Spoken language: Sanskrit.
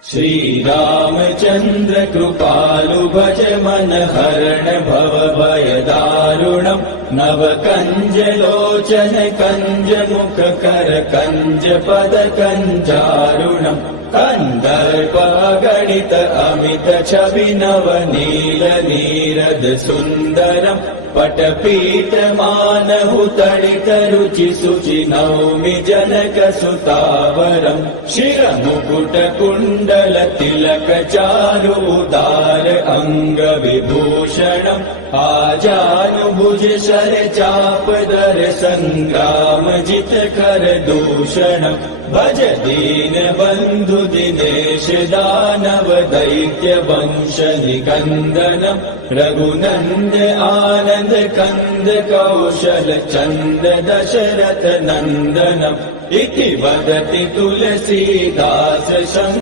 श्रीरामचन्द्र कृपालु भज मन हरण भव भय दारुणम् नव कंज लोचन कंज मुख कर कंज पद कंजारुणम् कंदर्प गणित अमित छवि नव नील नीरद सुन्दरम् पटपीठ मानहु तडित रुचि सुचि नौमि जनक सुतावरम् शिर मुकुट कुण्डल तिलक चारु उदार अंग विभूषणम् आजानुभुज शर चाप दर संग्राम जित कर दूषणम् भज दीन बंधु दिनेश दानव दैत्य वंश निकंदनम् रघुनंद आनंद कंद कौशल चंद दशरथ नंदनम् इति वदति तुलसीदास